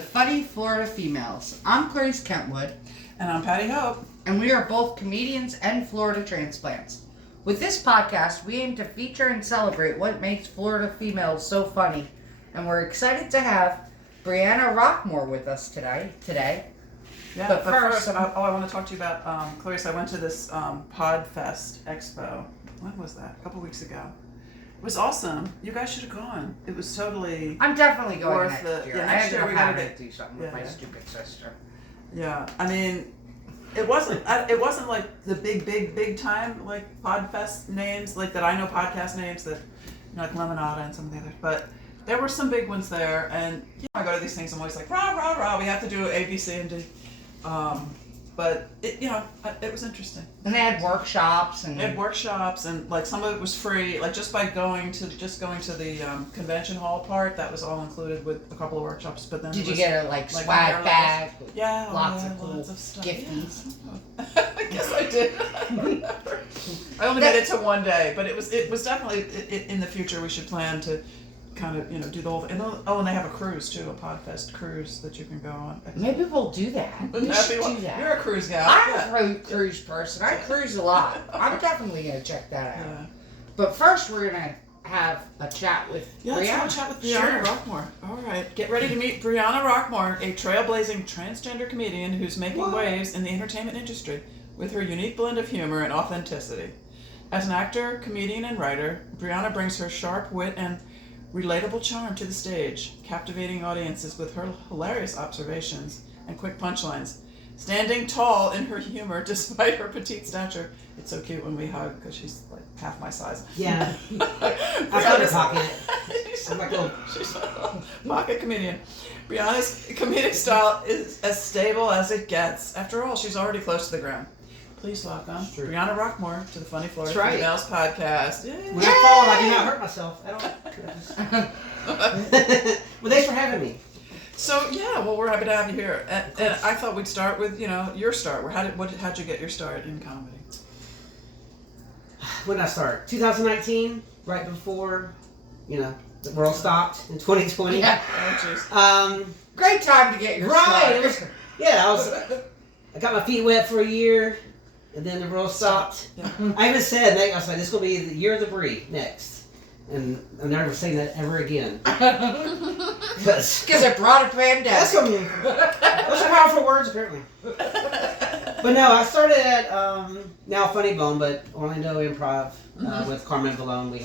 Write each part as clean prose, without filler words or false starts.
Funny Florida Females. I'm Clarice Kentwood. And I'm Patti Hope. And we are both comedians and Florida transplants. With this podcast, we aim to feature and celebrate what makes Florida females so funny. And we're excited to have Brianna Rockmore with us today. Yeah, but first I want to talk to you about, Clarice, I went to this Podfest Expo. When was that? A couple weeks ago. It was awesome. You guys should have gone. It was totally. I'm definitely going worth next year. Yeah, I next ended year up we having gotta to do something with my stupid sister. Yeah, I mean, it wasn't like the big time like Podfest names like that I know, podcast names that like Lemonada and some of the others, but there were some big ones there. And I go to these things, I'm always like rah rah rah. We have to do A, B, C, and D. But it was interesting. And they had workshops and like some of it was free. Like just going to the convention hall part, that was all included with a couple of workshops. But then did you get a swag bag? Yeah, lots of lots of stuff. gifties. Yeah. I guess I did. I don't remember. I only made it to one day, but it was definitely in the future we should plan to kind of do the whole thing. And they have a cruise too, a Podfest cruise that you can go on. Maybe we'll do that. We should do that. You're a cruise gal. I'm a cruise person. I cruise a lot. I'm definitely going to check that out. Yeah. But first we're going to have a chat with Brianna. Let's have a chat with Brianna Rockmore. All right. Get ready to meet Brianna Rockmore, a trailblazing transgender comedian who's making waves in the entertainment industry with her unique blend of humor and authenticity. As an actor, comedian, and writer, Brianna brings her sharp wit and relatable charm to the stage, captivating audiences with her hilarious observations and quick punchlines. Standing tall in her humor despite her petite stature. It's so cute when we hug because she's like half my size. Yeah. I started pocket. She's a pocket comedian. Brianna's comedic style is as stable as it gets. After all, she's already close to the ground. Please welcome Brianna Rockmore to the Funny Florida Females podcast. Yay. When I fall, I do not hurt myself. I don't. Well, thanks for having me. So we're happy to have you here. And I thought we'd start with your start. How'd you get your start in comedy? When did I start? 2019, right before the world stopped in 2020. Yeah. Oh, jeez. Great time to get your start. I got my feet wet for a year. And then the world stopped. Yeah. I even said, I was like, this is going to be the year of the Brie next. And I'm never saying that ever again. Because it brought a pandemic. Those are powerful words, apparently. But no, I started at, now Funny Bone, but Orlando Improv with Carmen Valone.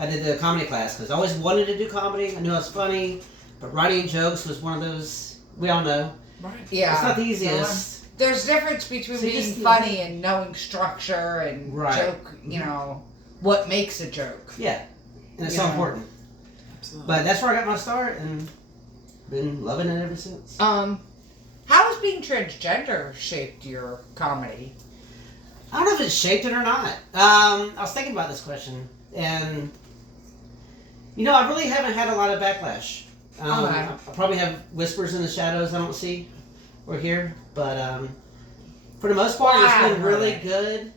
I did the comedy class because I always wanted to do comedy. I knew I was funny. But writing jokes was one of those, we all know. Right. Yeah. It's not the easiest. There's difference between being funny and knowing structure and joke, what makes a joke. Yeah. And it's so important. Absolutely. But that's where I got my start and been loving it ever since. How has being transgender shaped your comedy? I don't know if it shaped it or not. I was thinking about this question and I really haven't had a lot of backlash. I probably have whispers in the shadows I don't see or hear, but for the most part, it's been really good.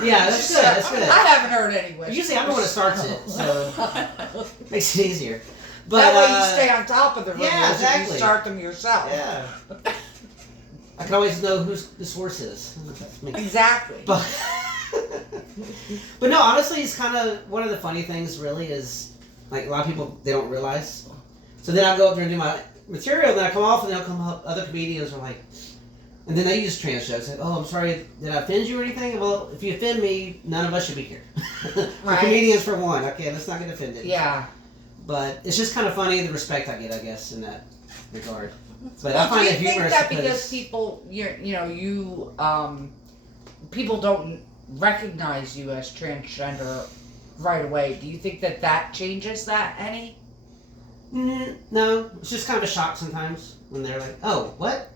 Yeah, that's good. That's good. I haven't heard any whispers. Usually, I'm the one that starts it, so makes it easier. But that way, you stay on top of the rumors. Yeah, exactly. And you start them yourself. Yeah. I can always know who the source is. Exactly. But no, honestly, it's kind of one of the funny things. Really, is like a lot of people they don't realize. So then I go up there and do my material, then I come off, and they'll come up. Other comedians are like, and then they use trans jokes. Like, oh, I'm sorry, did I offend you or anything? Well, if you offend me, none of us should be here. Right. Comedians for one. Okay, let's not get offended. Yeah. But it's just kind of funny the respect I get, I guess, in that regard. But I find it humorous. Do you think that because people, people don't recognize you as transgender right away? Do you think that changes that any? No, it's just kind of a shock sometimes when they're like, "Oh, what?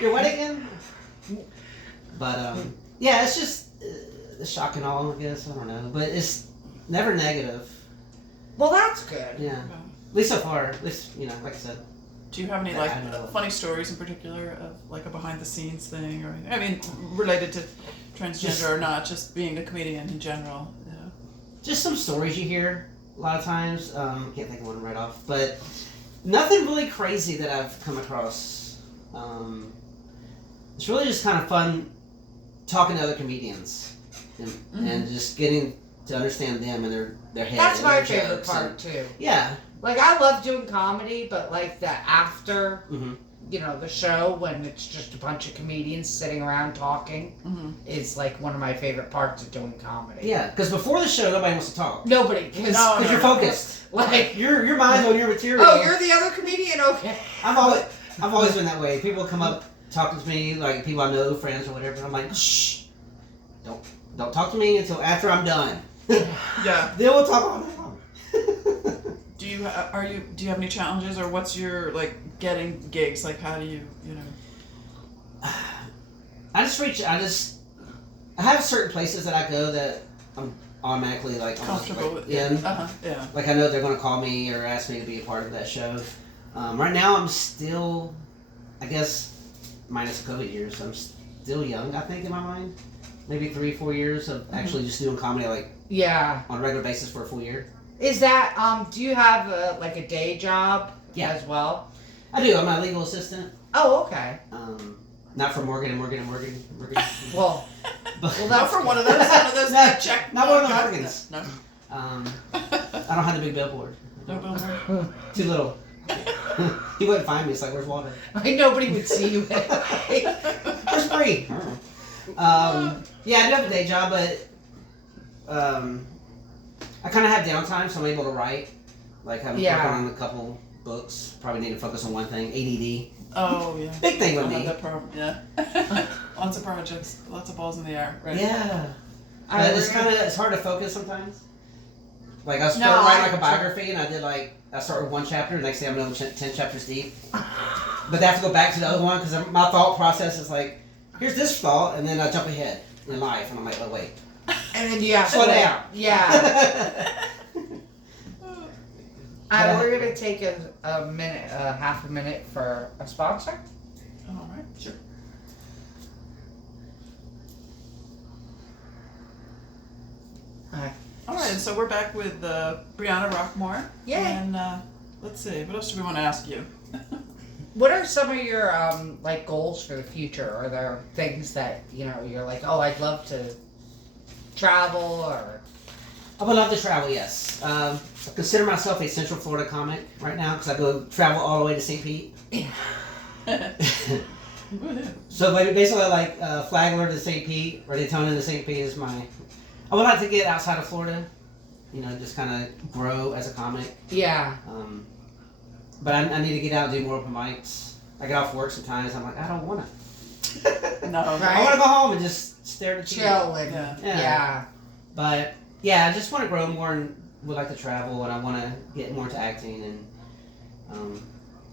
You're what again?" But it's just the shock and all. I guess I don't know, but it's never negative. Well, that's good. Yeah, at least so far. At least like I said. Do you have any funny stories in particular of like a behind the scenes thing, or I mean, related to transgender or not, just being a comedian in general? Just some stories you hear a lot of times. Can't think of one right off, but Nothing really crazy that I've come across. It's really just kind of fun talking to other comedians and just getting to understand them and their head. That's and my their favorite jokes part too. Yeah. Like I love doing comedy, but like the after, Mm-hmm. you know, the show when it's just a bunch of comedians sitting around talking is like one of my favorite parts of doing comedy. Yeah, because before the show, nobody wants to talk. Nobody, because you're focused. Like your mind's on your material. oh, you're the other comedian, okay. I've always been that way. People come up talking to me, like people I know, friends or whatever. And I'm like, shh, don't talk to me until after I'm done. Yeah. Then we'll talk all night long. Do you have any challenges, or what's your like getting gigs? Like how do you know? I have certain places that I go that I'm automatically like Comfortable like, with in. Yeah. Like I know they're going to call me or ask me to be a part of that show. Right now I'm still, I guess, minus the COVID years, I'm still young, I think, in my mind. Maybe 3-4 years of actually just doing comedy like on a regular basis for a full year. Is that do you have a day job as well? I do. I'm a legal assistant. Oh, okay. Not for Morgan. Well, Not for one of those. No, check. not one of the Morgans. No. I don't have the big billboard. No billboard. Too little. He wouldn't find me. It's like, where's water? Nobody would see you anyway. Where's free? Yeah, I do have a day job, but I kind of have downtime, so I'm able to write. Like I'm working on a couple books. Probably need to focus on one thing. ADD. Oh yeah. Big thing with I me. have that problem. Yeah. Lots of projects, lots of balls in the air. Right. Yeah. It's hard to focus sometimes. Like I start writing like a biography, and I start with one chapter. The next thing I'm another 10 chapters deep. But I have to go back to the other one because my thought process is like, here's this thought, and then I jump ahead in life, and I'm like, oh wait. And then you have Slow down. Yeah. We're gonna take a minute, half a minute for a sponsor. All right. Sure. All right, and so we're back with Brianna Rockmore. Yay. And let's see, what else do we want to ask you? What are some of your goals for the future? Are there things that you're like, oh, I'd love to travel or? I would love to travel. Yes, I consider myself a Central Florida comic right now because I go travel all the way to St. Pete. So basically, like Flagler to St. Pete or Daytona to St. Pete is my. I would like to get outside of Florida. Just kind of grow as a comic. Yeah. But I need to get out and do more open mics. I get off work sometimes. I'm like, I don't want to. No. Right. I want to go home and just stare at the TV. Chill and yeah. But yeah, I just want to grow more and would like to travel, and I want to get more into acting and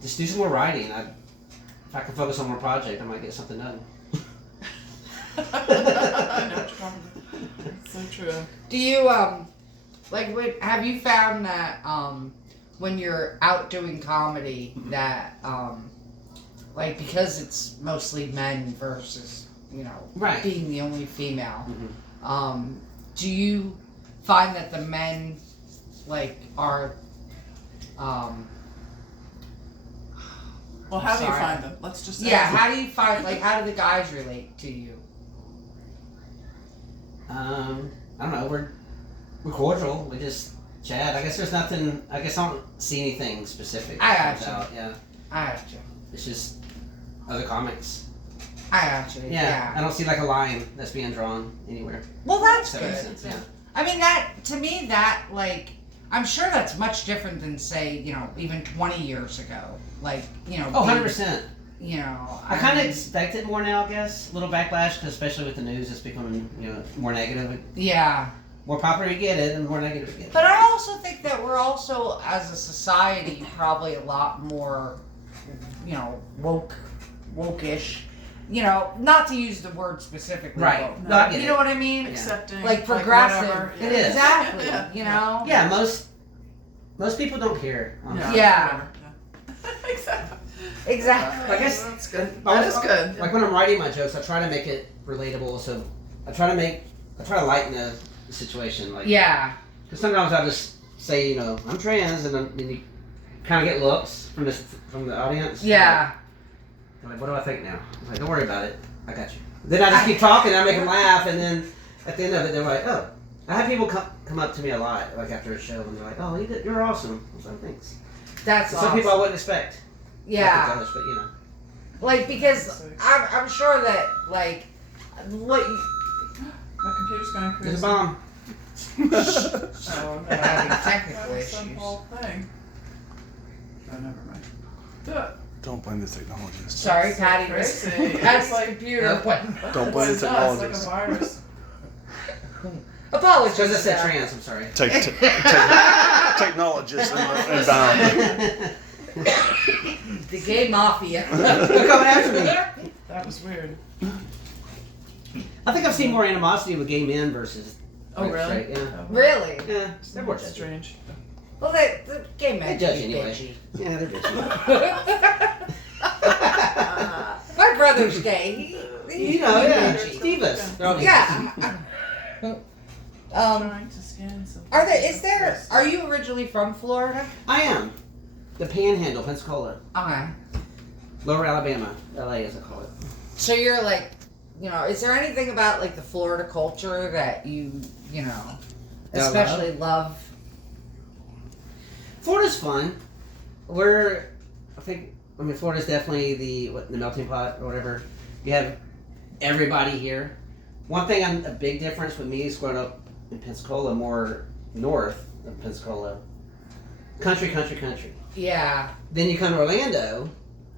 just do some more writing. If I can focus on one project, I might get something done. I know what you're talking about. It's so true. Do you have you found that when you're out doing comedy that because it's mostly men versus Right. being the only female, do you find that the men are Well, how do you Sorry. find them? Let's just say. how do you find how do the guys relate to you? I don't know. We're cordial. We just chat. I guess there's nothing. I guess I don't see anything specific. I got you. Yeah. I got you. It's just other comics. I got you. Yeah. I don't see like a line that's being drawn anywhere. Well, that's If that good. makes sense. Yeah. I mean, to me, I'm sure that's much different than, say, even 20 years ago. Oh, 100%. I kind of mean, expect it more now, I guess. A little backlash, because especially with the news, it's becoming, more negative. Yeah. More popular you get it, and more negative you get it. But I also think that we're also, as a society, probably a lot more, woke-ish. Not to use the word specifically. Right. Woke, No, I get you it. know what I mean? Accepting. Like progressive. whatever. It is. Exactly. Yeah. Yeah, most people don't care. honestly. Yeah. Whatever. Exactly. Exactly. I guess That's good. I That was- is good. Like when I'm writing my jokes, I try to make it relatable. So I try to lighten the situation. Like, Yeah. because sometimes I just say, I'm trans, and then kind of get looks from the audience. Yeah. I'm like, what do I think now? I'm like, don't worry about it. I got you. Then I just keep talking, and I make them laugh, and then at the end of it, they're like, oh. I have people come up to me a lot, like after a show, and they're like, oh, you're awesome. I was like, thanks. That's Some awesome. people I wouldn't expect. Yeah. Not the judge, but you know. Like, because I'm sure that, like, what you... My computer's going crazy. There's a bomb. Oh, no. Having That technical was some issues. whole thing. Oh, never mind. Don't blame the technologist. Sorry, Patti. Crazy. Patti's It's like- computer went. Don't blame the It's technologist. like a virus. Apologies. Because I said Sarah. trans, I'm sorry. Technologist inbound. The gay mafia. They're coming after me. That was weird. I think I've seen more animosity with gay men versus Oh, really? straight. Yeah. Oh, Really? Yeah, they're more That's judgy. strange. Well, the gay men They judge can be anyway. bitchy. Yeah, they're bitchy. My brother's gay. He's You know, yeah, bitchy. divas. They're all divas. Yeah. Trying to scan some. Are you originally from Florida? I am. The Panhandle, Pensacola, Okay. Lower Alabama, LA as I call it. So you're like, is there anything about like the Florida culture that you especially love? Florida's fun. Florida's definitely the melting pot or whatever. You have everybody here. One thing, a big difference with me is growing up in Pensacola, more north of Pensacola. Country. Yeah. Then you come to Orlando,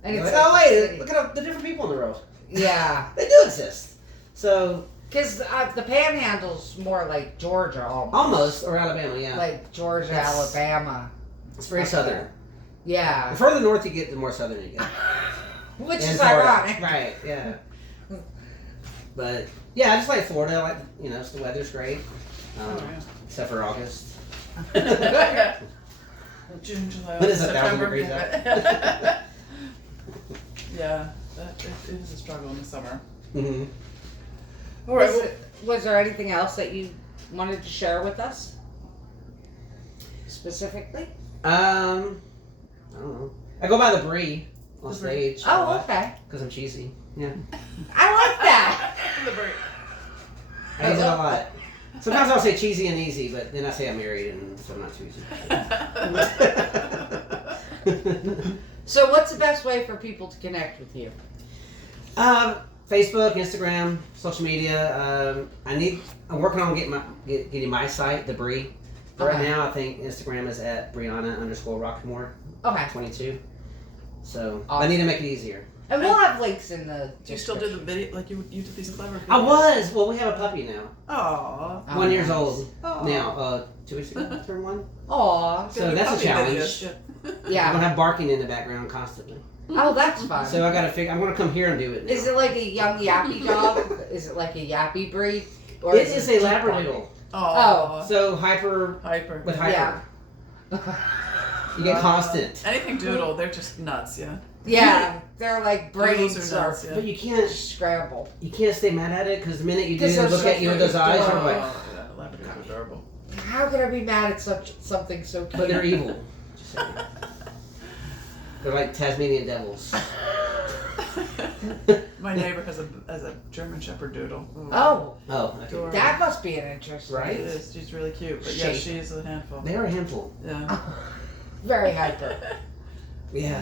And you're it's like, oh like the wait, city. look at the different people in the world. Yeah. They do exist. So, Because the Panhandle's more like Georgia almost. almost, or Alabama, yeah. Like Georgia, Yes. Alabama. It's very up southern. there. Yeah. The further north you get, the more southern you get. Which In is Florida. ironic. Right, yeah. But, yeah, I just like Florida. I like, the weather's great. Oh, yeah. Except for August. June, July, What is it, 1,000 September. degrees out? Yeah, it is a struggle in the summer. Mm-hmm. All right. Was there anything else that you wanted to share with us? Specifically? I don't know. I go by the Brie on The Brie. stage. Oh, okay. Because I'm cheesy. Yeah. I like that. The break. I use it a lot. Sometimes I'll say cheesy and easy, but then I say I'm married and so I'm not cheesy. So what's the best way for people to connect with you? Facebook, Instagram, social media. I'm working on getting my site, the Brie. But right Okay. now, I think Instagram is at Brianna_Rockmore Okay. 22. So I Awesome. need to make it easier. And we'll have links in the Do you still do the video? Like you did these clever videos? I was. Well, we have a puppy now. Aww. Oh, 1 year nice. old Aw. now. 2 weeks ago, turned 1. Aw. So that's a Puppy challenge. videos, yeah. I'm Yeah. gonna have barking in the background constantly. Oh, that's fun. So I gotta figure. I'm gonna come here and do it. Now. Is it like a young yappy dog? Is it like a yappy breed? It is a just Labradoodle. Aw. So hyper Hyper. with hyper. Yeah. You get constant. Anything doodle, they're just nuts, yeah. Yeah, they're like Doodles brains are are nuts, yeah. But you can't scrambled. stay mad at it because the minute you do, 'Cause they they're look so at you with those eyes. You're like, Oh, yeah, Labradors are adorable. How can I be mad at something so cute? but they're evil. Just saying. They're like Tasmanian devils. My neighbor has a German Shepherd doodle. Ooh. Oh, Oh, okay. Adorable. that must be an interest, It Right. is. She's really cute, but yeah, Shape. she is a handful. They are a handful. Yeah. Very hyper. Yeah.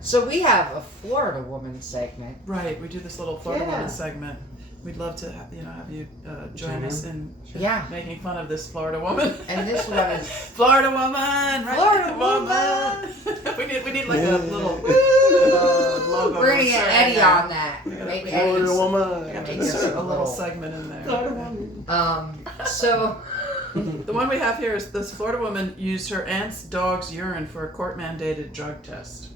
So we have a Florida woman segment. Right. We do this little Florida Yeah. Woman segment. We'd love to have you join us in Yeah. making fun of this Florida woman. And this one is Florida woman, right? Florida woman. we need like a little logo. We're gonna get insert in Eddie there. on that. We gotta- Make we Eddie. gotta- Florida woman. We have to Make us insert a a little little- segment in there. So The one we have here is this Florida woman used her aunt's dog's urine for a court-mandated drug test.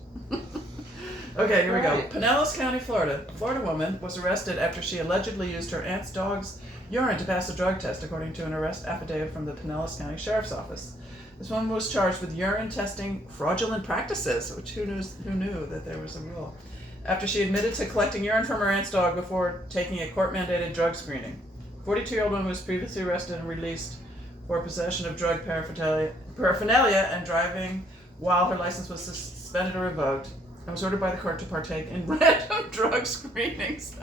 Okay, here we go. Right. Pinellas County, Florida. A Florida woman was arrested after she allegedly used her aunt's dog's urine to pass a drug test, according to an arrest affidavit from the Pinellas County Sheriff's Office. This woman was charged with urine testing fraudulent practices, which who knew that there was a rule, after she admitted to collecting urine from her aunt's dog before taking a court-mandated drug screening. 42-year-old woman was previously arrested and released for possession of drug paraphernalia and driving while her license was suspended or revoked, and was ordered by the court to partake in random drug screenings.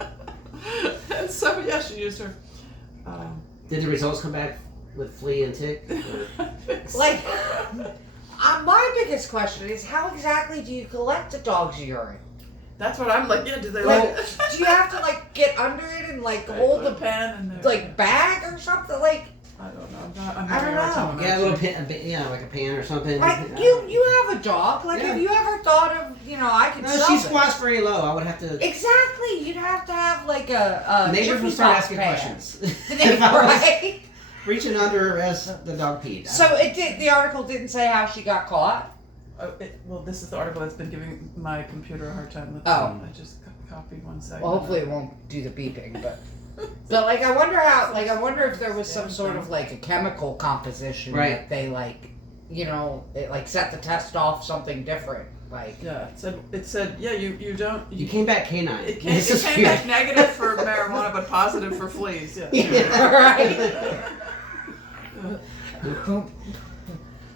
And so, yeah, she used her. Did the results come back with flea and tick? Like, my biggest question is how exactly do you collect a dog's urine? That's what I'm like. Yeah, do they Like, do you have to like get under it and like hold the pen and like bag or something? Like, I don't know. I'm I don't know. Yeah, a little pan, like a pan or something. like you have a dog. Like, have you ever thought of I could No, sell she this? squats very low. I would have to. Exactly. You'd have to have like a Neighbors Jiffy would start Pop asking pan. questions. The neighbor, If I was right? reaching under as the dog peed. So it did. The article didn't say how she got caught. Well, this is the article that's been giving my computer a hard time. Oh. I just copied one second. Well, hopefully it won't do the beeping, but like I wonder if there was some sort of like a chemical composition Right. that they like, it like set the test off something different. Like, Yeah, it said yeah, you don't. You came back canine. It came back negative for marijuana, but positive for fleas. Yeah. Yeah. right?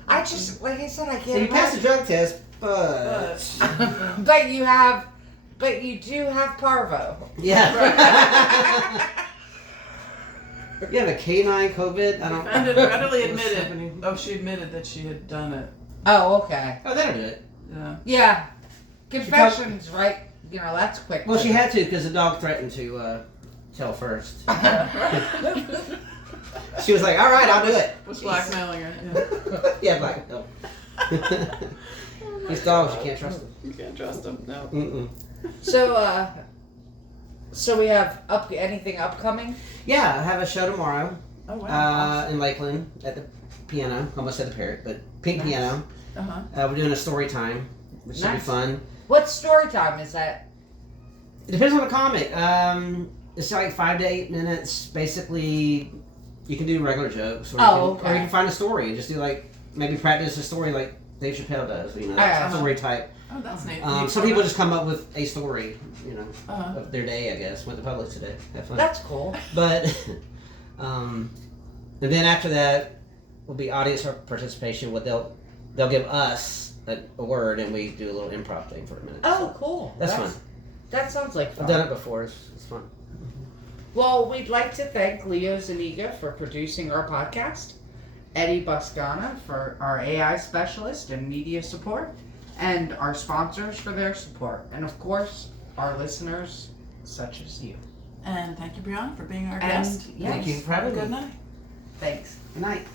I just, like I said, I So can't. you passed the drug test, but but you do have parvo. yeah. You have a canine COVID. I don't. Defendant readily What's admitted. happening? Oh, she admitted that she had done it. Oh, okay. Oh, that'll do it. Yeah. Yeah, confessions, right? That's quick. Well, she had to because the dog threatened to tell first. She was like, "All right, I'll do it." Was blackmailing her. Yeah. Yeah, black. No. These dogs, you can't trust them. You can't trust them. No. Mm-mm. So we have anything upcoming? Yeah, I have a show tomorrow Oh wow. in Lakeland at the piano. Almost said the Parrot, but Pink Nice. Piano. Uh-huh. We're doing a story time, which should be Nice. fun. What story time is that? It depends on the comic. It's like 5 to 8 minutes. Basically, you can do regular jokes, or, Oh, or okay. you can find a story and just do like maybe practice a story like Dave Chappelle does. Uh-huh. Story type. Oh, that's neat. Some people just come up with a story, Uh-huh. of their day. I guess went to Publix today. Have fun. That's cool. But, and then after that will be audience participation. What they'll give us a word and we do a little improv thing for a minute. Oh, So cool. that's fun. That sounds like fun. I've done it before. It's fun. Well, we'd like to thank A Zuniga for producing our podcast, Eddie Boscana for our AI specialist and media support, and our sponsors for their support, and of course, our listeners such as you. And thank you, Brianna, for being our And guest. yes, Thank you for Have a having good me. night. Thanks. Good night.